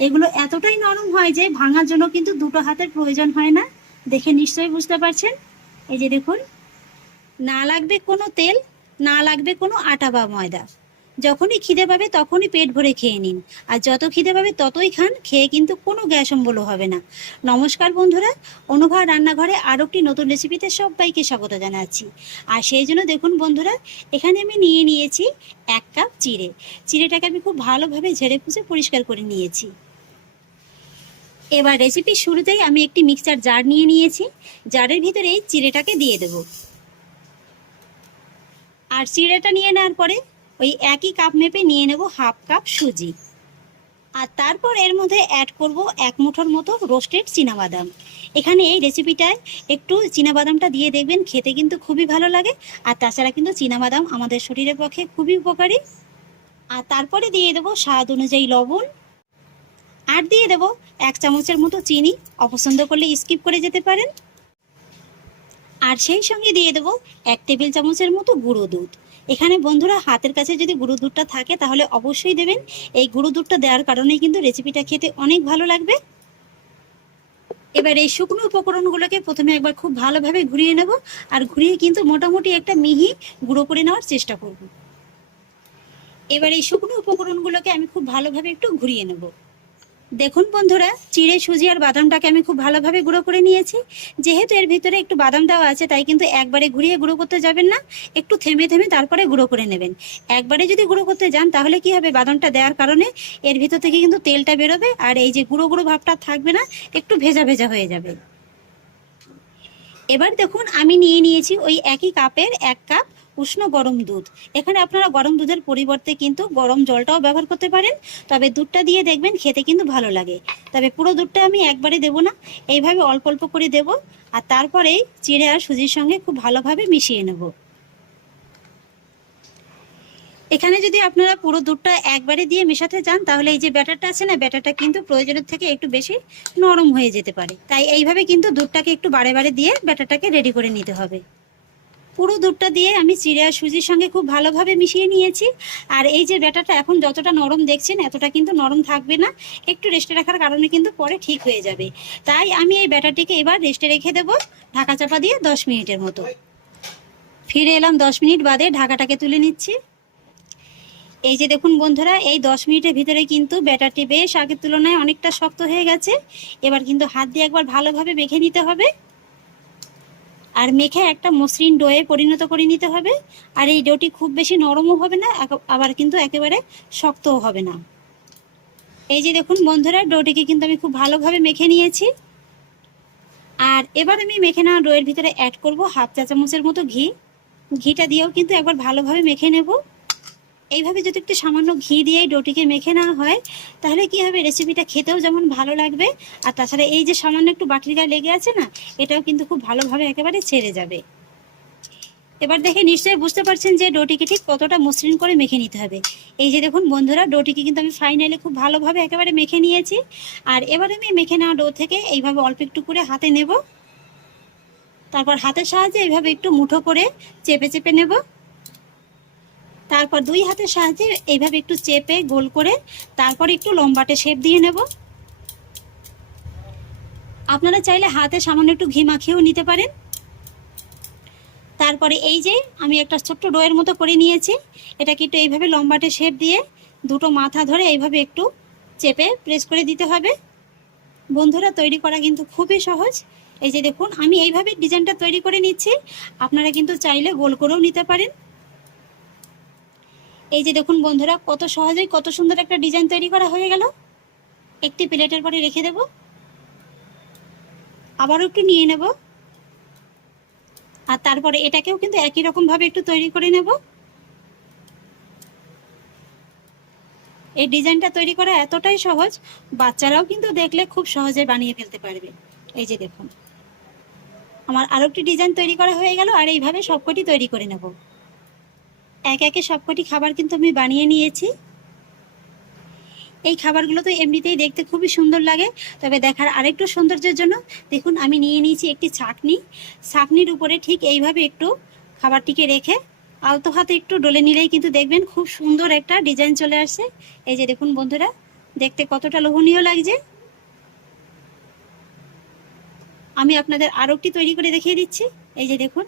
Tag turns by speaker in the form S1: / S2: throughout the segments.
S1: এগুলো এতটাই নরম হয় যে ভাঙার জন্য কিন্তু দুটো হাতের প্রয়োজন হয় না। দেখে নিশ্চয়ই বুঝতে পারছেন। এই যে দেখুন, না লাগবে কোনো তেল, না লাগবে কোনো আটা বা ময়দা। যখনই খিদে পাবে তখনই পেট ভরে খেয়ে নিন। আর যত খিদে পাবে ততই খান, খেয়ে কিন্তু কোনো গ্যাস অম্বল হবে না। নমস্কার বন্ধুরা, অনুভা রান্নাঘরে আরও একটি নতুন রেসিপিতে সবাইকে স্বাগত জানাচ্ছি। আর সেই জন্য দেখুন বন্ধুরা, এখানে আমি নিয়ে নিয়েছি এক কাপ চিড়ে। চিড়েটাকে আমি খুব ভালোভাবে ঝেড়ে পুষে পরিষ্কার করে নিয়েছি। এবার রেসিপির শুরুতেই আমি একটি মিক্সচার জার নিয়ে নিয়েছি। জারের ভিতরে চিড়েটাকে দিয়ে দেব। আর চিড়েটা নিয়ে নেওয়ার পরে ওই একই কাপ মেপে নিয়ে নেব হাফ কাপ সুজি। আর তারপর এর মধ্যে অ্যাড করব এক মুঠোর মতো রোস্টেড চীনাবাদাম। এখানে এই রেসিপিটায় একটু চীনাবাদামটা দিয়ে দেখবেন, খেতে কিন্তু খুবই ভালো লাগে। আর তাছাড়া কিন্তু চীনাবাদাম আমাদের শরীরের পক্ষে খুবই উপকারী। আর তারপরে দিয়ে দেবো স্বাদ অনুযায়ী লবণ। আর দিয়ে দেবো এক চামচের মতো চিনি। অপছন্দ করলে স্কিপ করে যেতে পারেন। আর সেই সঙ্গে দিয়ে দেবো এক টেবিল চামচের মতো গুঁড়ো দুধ। এখানে বন্ধুরা, হাতের কাছে যদি গুঁড়ো দুধটা থাকে, তাহলে অবশ্যই দেবেন। এই গুঁড়ো দুধটা দেওয়ার কারণেই কিন্তু রেসিপিটা খেতে অনেক ভালো লাগবে। এবার এই শুকনো উপকরণগুলোকে প্রথমে একবার খুব ভালোভাবে ঘুরিয়ে নেব। আর ঘুরিয়ে কিন্তু মোটামুটি একটা মিহি গুঁড়ো করে নেওয়ার চেষ্টা করব। এবার এই শুকনো উপকরণগুলোকে আমি খুব ভালোভাবে একটু ঘুরিয়ে নেব। দেখুন বন্ধুরা, চিড়ে, সুজি আর বাদামটাকে আমি খুব ভালোভাবে গুঁড়ো করে নিয়েছি। যেহেতু এর ভিতরে একটু বাদাম দেওয়া আছে, তাই কিন্তু একবারে ঘুরিয়ে গুঁড়ো করতে যাবেন না, একটু থেমে থেমে তারপরে গুঁড়ো করে নেবেন। একবারে যদি গুঁড়ো করতে যান, তাহলে কি হবে? বাদামটা দেওয়ার কারণে এর ভিতর থেকে কিন্তু তেলটা বেরোবে, আর এই যে গুঁড়ো গুঁড়ো ভাবটা থাকবে না, একটু ভেজা ভেজা হয়ে যাবে। এবার দেখুন, আমি নিয়ে নিয়েছি ওই একই কাপের এক কাপ উষ্ণ গরম দুধ। এখানে আপনারা গরম দুধের পরিবর্তে কিন্তু গরম জলটাও ব্যবহার করতে পারেন। তবে দুধটা দিয়ে দেখবেন খেতে কিন্তু ভালো লাগে। তবে পুরো দুধটা আমি একবারে দেব না। এইভাবে অল্প অল্প করে দেব। আর তারপরে চিড়ে আর সুজির সঙ্গে খুব ভালোভাবে মিশিয়ে নেব। এখানে যদি আপনারা পুরো দুধটা একবারে দিয়ে মেশাতে চান, তাহলে এই যে ব্যাটারটা আছে না, ব্যাটারটা কিন্তু প্রয়োজনের থেকে একটু বেশি নরম হয়ে যেতে পারে। তাই এইভাবে কিন্তু দুধটাকে একটু বারে বারে দিয়ে ব্যাটারটাকে রেডি করে নিতে হবে। পুরো দুধটা দিয়ে আমি চিড়ে আর সুজির সঙ্গে খুব ভালোভাবে মিশিয়ে নিয়েছি। আর এই যে ব্যাটারটা এখন যতটা নরম দেখছেন, এতটা কিন্তু নরম থাকবে না। একটু রেস্টে রাখার কারণে কিন্তু পরে ঠিক হয়ে যাবে। তাই আমি এই ব্যাটারটিকে এবার রেস্টে রেখে দেবো ঢাকা চাপা দিয়ে দশ মিনিটের মতো। ফিরে এলাম দশ মিনিট বাদে ঢাকাটাকে তুলে নিচ্ছি। এই যে দেখুন বন্ধুরা, এই দশ মিনিটের ভিতরে কিন্তু ব্যাটারটি বেশ আগের তুলনায় অনেকটা শক্ত হয়ে গেছে। এবার কিন্তু হাত দিয়ে একবার ভালোভাবে মেখে নিতে হবে। আর মেখে একটা মসৃণ ডোয়ে পরিণত করে নিতে হবে। আর এই ডোটি খুব বেশি নরমও হবে না আবার কিন্তু একেবারে শক্তও হবে না। এই যে দেখুন বন্ধুরা, ডোটিকে কিন্তু আমি খুব ভালোভাবে মেখে নিয়েছি। আর এবার আমি মেখে নেওয়া ডোয়ের ভিতরে অ্যাড করব হাফ চা চামচের মতো ঘি। ঘিটা দিয়েও কিন্তু একবার ভালোভাবে মেখে নেব। এইভাবে যদি একটু সামান্য ঘি দিয়ে ডোটিকে মেখে নেওয়া হয়, তাহলে কি হবে? রেসিপিটা খেতেও যেমন ভালো লাগবে। আর তাছাড়া এই যে সামান্য একটু বাটির গায়ে লেগে আছে না, এটাও কিন্তু খুব ভালোভাবে একেবারে ছেড়ে যাবে। এবার দেখে নিশ্চয়ই বুঝতে পারছেন যে ডোটিকে ঠিক কতটা মসৃণ করে মেখে নিতে হবে। এই যে দেখুন বন্ধুরা, ডোটিকে কিন্তু আমি ফাইনালি খুব ভালোভাবে একেবারে মেখে নিয়েছি। আর এবার আমি মেখে নেওয়া ডো থেকে এইভাবে অল্প একটু করে হাতে নেব। তারপর হাতের সাহায্যে এইভাবে একটু মুঠো করে চেপে চেপে নেব। তারপর দুই হাতের সাহায্যে এইভাবে একটু চেপে গোল করে তারপর একটু লম্বাটে শেপ দিয়ে নেব। আপনারা চাইলে হাতে সামান্য একটু ঘি মাখিয়েও নিতে পারেন। তারপরে এই যে আমি একটা ছোট্ট ডোয়ের মতো করে নিয়েছি, এটাকে একটু এইভাবে লম্বাটে শেপ দিয়ে দুটো মাথা ধরে এইভাবে একটু চেপে প্রেস করে দিতে হবে। বন্ধুরা, তৈরি করা কিন্তু খুবই সহজ। এই যে দেখুন, আমি এইভাবে ডিজাইনটা তৈরি করে নিচ্ছি। আপনারা কিন্তু চাইলে গোল করেও নিতে পারেন। এই যে দেখুন বন্ধুরা, কত সহজেই কত সুন্দর একটা ডিজাইন তৈরি করা হয়ে গেল। একটি প্লেটের পরে রেখে দেব। আবারও একটু নিয়ে নেব। আর তারপরে এটাকেও কিন্তু একই রকম ভাবে একটু তৈরি করে নেব। এই ডিজাইনটা তৈরি করা এতটাই সহজ, বাচ্চারাও কিন্তু দেখলে খুব সহজে বানিয়ে ফেলতে পারবে। এই যে দেখুন, আমার আরও একটি ডিজাইন তৈরি করা হয়ে গেল, আর এইভাবে সবকটি তৈরি করে নেব। এক একে সবকটি খাবার কিন্তু আমি বানিয়ে নিয়েছি। এই খাবারগুলো তো এমনিতেই দেখতে খুবই সুন্দর লাগে, তবে দেখার আরেকটু সৌন্দর্যের জন্য দেখুন, আমি নিয়ে নিয়েছি একটি ছাকনি ছাকনির উপরে ঠিক এইভাবে একটু খাবারটিকে রেখে আলতো হাতে একটু ডলে নিলেই কিন্তু দেখবেন খুব সুন্দর একটা ডিজাইন চলে আসছে। এই যে দেখুন বন্ধুরা, দেখতে কতটা লোভনীয় লাগছে। আমি আপনাদের আরও একটি তৈরি করে দেখিয়ে দিচ্ছি। এই যে দেখুন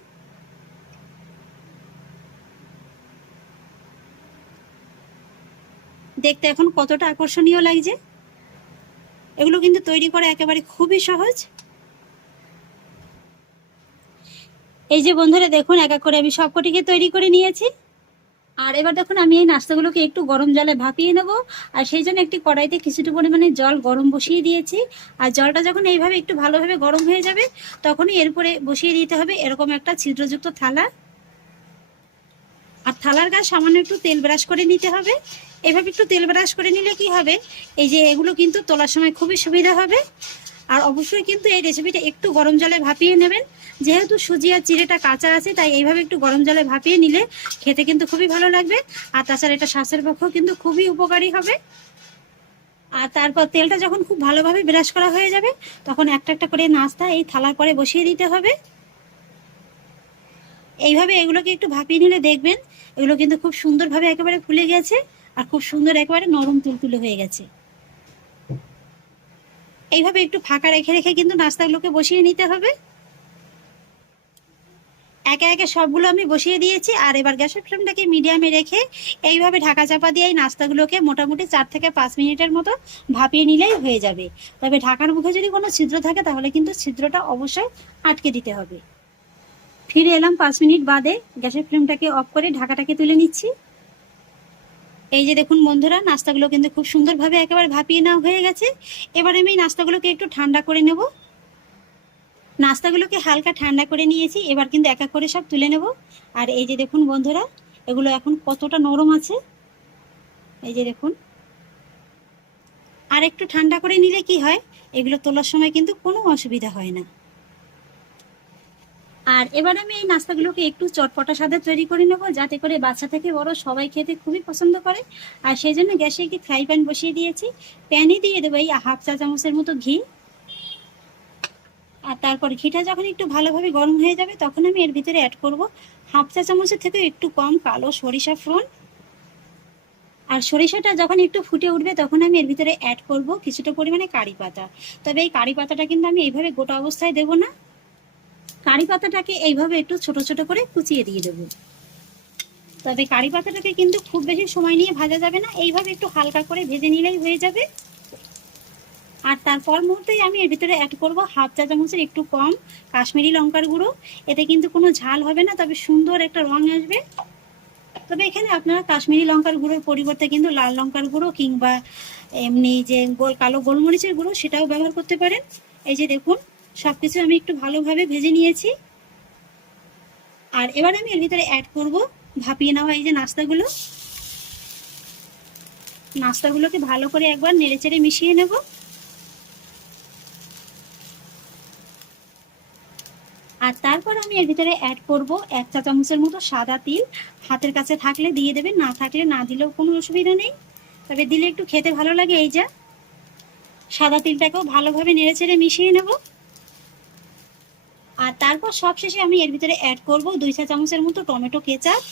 S1: দেখতে এখন কতটা আকর্ষণীয় লাগছে। এগুলো কিন্তু তৈরি করা একেবারে খুবই সহজ। এই যে বন্ধুরা, দেখুন, এক এক করে আমি সবকটিকে তৈরি করে নিয়েছি। আর এবার দেখুন, আমি এই নাস্তাগুলোকে একটু গরম জলে ভাপিয়ে নেব। আর সেই জন্য একটি কড়াইতে কিছুটা পরিমাণে জল গরম বসিয়ে দিয়েছি। আর জলটা যখন এইভাবে একটু ভালোভাবে গরম হয়ে যাবে, তখনই এরপরে বসিয়ে দিতে হবে এরকম একটা ছিদ্রযুক্ত থালা। আর থালার গায়ে সামান্য একটু তেল ব্রাশ করে নিতে হবে। এভাবে একটু তেল ব্রাশ করে নিলে কি হবে? এই যে এগুলো কিন্তু তোলার সময় খুবই সুবিধা হবে। আর অবশ্যই কিন্তু এই রেসিপিটা একটু গরম জলে ভাপিয়ে নেবেন। যেহেতু সুজি আর চিড়েটা কাঁচা আছে, তাই এইভাবে একটু গরম জলে ভাপিয়ে নিলে খেতে কিন্তু খুবই ভালো লাগবে। আর তাছাড়া এটা স্বাস্থ্যের পক্ষেও কিন্তু খুবই উপকারী হবে। আর তারপর তেলটা যখন খুব ভালোভাবে ব্রাশ করা হয়ে যাবে, তখন একটা একটা করে নাস্তা এই থালার পরে বসিয়ে দিতে হবে। এইভাবে এগুলোকে একটু ভাপিয়ে নিলে দেখবেন, এগুলো কিন্তু খুব সুন্দরভাবে একেবারে ফুলে গেছে। আর খুব সুন্দর একেবারে নরম তুলতুলে হয়ে গেছে। এইভাবে একটু ফাঁকা রেখে রেখে কিন্তু নাস্তাগুলোকে বসিয়ে নিতে হবে। একে একে সবগুলো আমি বসিয়ে দিয়েছি আর এবার গ্যাসের ফ্লেমটাকে মিডিয়ামে রেখে এইভাবে ঢাকা চাপা দিয়ে এই নাস্তাগুলোকে মোটামুটি চার থেকে পাঁচ মিনিটের মতো ভাপিয়ে নিলেই হয়ে যাবে। তবে ঢাকার মুখে যদি কোনো ছিদ্র থাকে তাহলে কিন্তু ছিদ্রটা অবশ্যই আটকে দিতে হবে। ফিরে এলাম পাঁচ মিনিট বাদে গ্যাসের ফ্লেমটাকে অফ করে ঢাকাটাকে তুলে নিচ্ছি। এই যে দেখুন বন্ধুরা, নাস্তাগুলো কিন্তু খুব সুন্দরভাবে একেবারে ভাপিয়ে নেওয়া হয়ে গেছে। এবার আমি নাস্তাগুলোকে একটু ঠান্ডা করে নেব। নাস্তাগুলোকে হালকা ঠান্ডা করে নিয়েছি, এবার কিন্তু এক এক করে সব তুলে নেব। আর এই যে দেখুন বন্ধুরা, এগুলো এখন কতটা নরম আছে। এই যে দেখুন। আর একটু ঠান্ডা করে নিলে কি হয়, এগুলো তোলার সময় কিন্তু কোনো অসুবিধা হয় না। আর এবার আমি এই নাস্তাগুলোকে একটু চটপটা স্বাদে তৈরি করে নেব, যাতে করে বাচ্চা থেকে বড় সবাই খেতে খুবই পছন্দ করে। আর সেই জন্য গ্যাসে একটি ফ্রাই প্যান বসিয়ে দিয়েছি। প্যানে দিয়ে দেবো এই হাফ চা চামচের মতো ঘি। আর তারপর ঘিটা যখন একটু ভালোভাবে গরম হয়ে যাবে, তখন আমি এর ভিতরে অ্যাড করব হাফ চা চামচের থেকে একটু কম কালো সরিষা ফ্রন আর সরিষাটা যখন একটু ফুটে উঠবে, তখন আমি এর ভিতরে অ্যাড করব কিছুটা পরিমাণে কারি পাতা। তবে এই কারি পাতাটা কিন্তু আমি এইভাবে গোটা অবস্থায় দেবো না। কারি পাতাটাকে এইভাবে একটু ছোট ছোট করে কুচিয়ে দিয়ে দেবো। তবে কারি পাতাটাকে কিন্তু খুব বেশি সময় নিয়ে ভাজা যাবে না, এইভাবে একটু হালকা করে ভেজে নিলেই হয়ে যাবে। আর তারপর মুহূর্তেই আমি এর ভিতরে অ্যাড করব হাফ চা চামচের একটু কম কাশ্মীরি লঙ্কার গুঁড়ো। এতে কিন্তু কোনো ঝাল হবে না, তবে সুন্দর একটা রং আসবে। তবে এখানে আপনারা কাশ্মীরি লঙ্কার গুঁড়োর পরিবর্তে কিন্তু লাল লঙ্কার গুঁড়ো কিংবা এমনি যে গোল, কালো গোলমরিচের গুঁড়ো সেটাও ব্যবহার করতে পারেন। এই যে দেখুন সবকিছু আমি একটু ভালোভাবে ভেজে নিয়েছি। আর এবার আমি এর ভিতরে অ্যাড করব ভাপিয়ে নেওয়া এই যে নাস্তাগুলো। নাস্তাগুলোকে ভালো করে একবার নেড়েচেড়ে মিশিয়ে নেব। আর তারপর আমি এর ভিতরে অ্যাড করব এক চা চামচের মতো সাদা তিল। হাতের কাছে থাকলে দিয়ে দেবেন, না থাকলে না দিলেও কোনো অসুবিধা নেই। তবে দিলে একটু খেতে ভালো লাগে এই যা। সাদা তিলটাকেও ভালোভাবে নেড়েচেড়ে মিশিয়ে নেব। আর তারপর সবশেষে আমি এর ভিতরে অ্যাড করব দুই চা চামচের মতো টমেটো কেচাপ।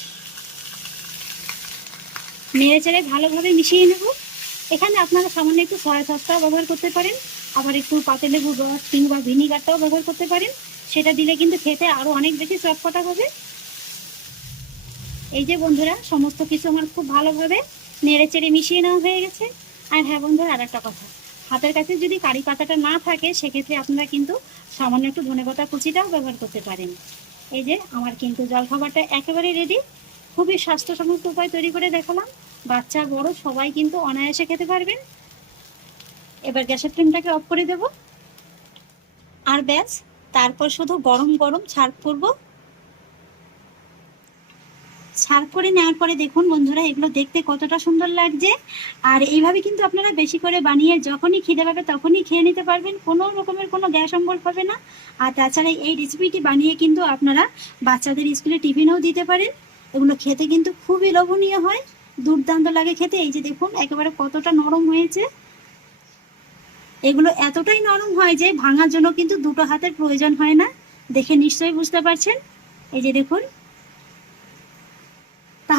S1: নেড়ে চেড়ে ভালোভাবে মিশিয়ে নেব। এখানে আপনারা সামান্য একটু সয়া সসটাও ব্যবহার করতে পারেন। আবার একটু পাতে পাতিলেবুর রস কিংবা ভিনিগারটাও ব্যবহার করতে পারেন। সেটা দিলে কিন্তু খেতে আরও অনেক বেশি চটপটা হবে। এই যে বন্ধুরা, সমস্ত কিছু আমার খুব ভালোভাবে নেড়ে চেড়ে মিশিয়ে নেওয়া হয়ে গেছে। আর হ্যাঁ বন্ধুরা, আর একটা কথা। হাতের কাছে যদি কারি পাতাটা না থাকে, সেক্ষেত্রে আপনারা কিন্তু সামান্য একটু ধনে পাতা কুচিটাও ব্যবহার করতে পারেন। এই যে, আমার কিন্তু জলখাবারটা একেবারে রেডি খুবই স্বাস্থ্যসম্মত উপায় তৈরি করে দেখালাম। বাচ্চা, বড়, সবাই কিন্তু অনায়াসে খেতে পারবেন। এবার গ্যাসের ফ্লেমটাকে অফ করে দেব। আর ব্যাস, তারপর শুধু গরম গরম ছাড় করব সার্ভ করে নেওয়ার পরে দেখুন বন্ধুরা, এগুলো দেখতে কতটা সুন্দর লাগছে। আর এইভাবে কিন্তু আপনারা বেশি করে বানিয়ে যখনই খিদে পাবে তখনই খেয়ে নিতে পারবেন, কোনো রকমের কোনো গ্যাস অম্বল হবে না। আর তাছাড়া এই রেসিপিটি বানিয়ে কিন্তু আপনারা বাচ্চাদের স্কুলে টিফিনেও দিতে পারেন। এগুলো খেতে কিন্তু খুবই লোভনীয় হয়, দুর্দান্ত লাগে খেতে। এই যে দেখুন, একেবারে কতটা নরম হয়েছে। এগুলো এতটাই নরম হয় যে ভাঙার জন্য কিন্তু দুটো হাতের প্রয়োজন হয় না। দেখে নিশ্চয়ই বুঝতে পারছেন। এই যে দেখুন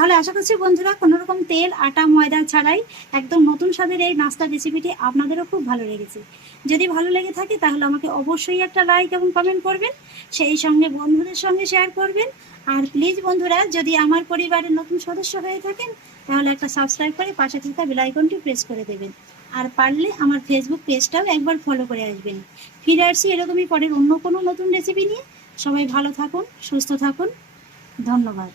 S1: তাহলে আশা করছি বন্ধুরা কোনো রকম তেল, আটা, ময়দা ছাড়াই একদম নতুন স্বাদের এই নাস্তা রেসিপিটি আপনাদেরও খুব ভালো লেগেছে। যদি ভালো লেগে থাকে তাহলে আমাকে অবশ্যই একটা লাইক এবং কমেন্ট করবেন, সেই সঙ্গে বন্ধুদের সঙ্গে শেয়ার করবেন। আর প্লিজ বন্ধুরা, যদি আমার পরিবারের নতুন সদস্য হয়ে থাকেন, তাহলে একটা সাবস্ক্রাইব করে পাশে থাকা বেল আইকনটি প্রেস করে দেবেন। আর পারলে আমার ফেসবুক পেজটাও একবার ফলো করে আসবেন। ফিরে আসছি এরকমই পরের অন্য কোনো নতুন রেসিপি নিয়ে। সবাই ভালো থাকুন, সুস্থ থাকুন। ধন্যবাদ।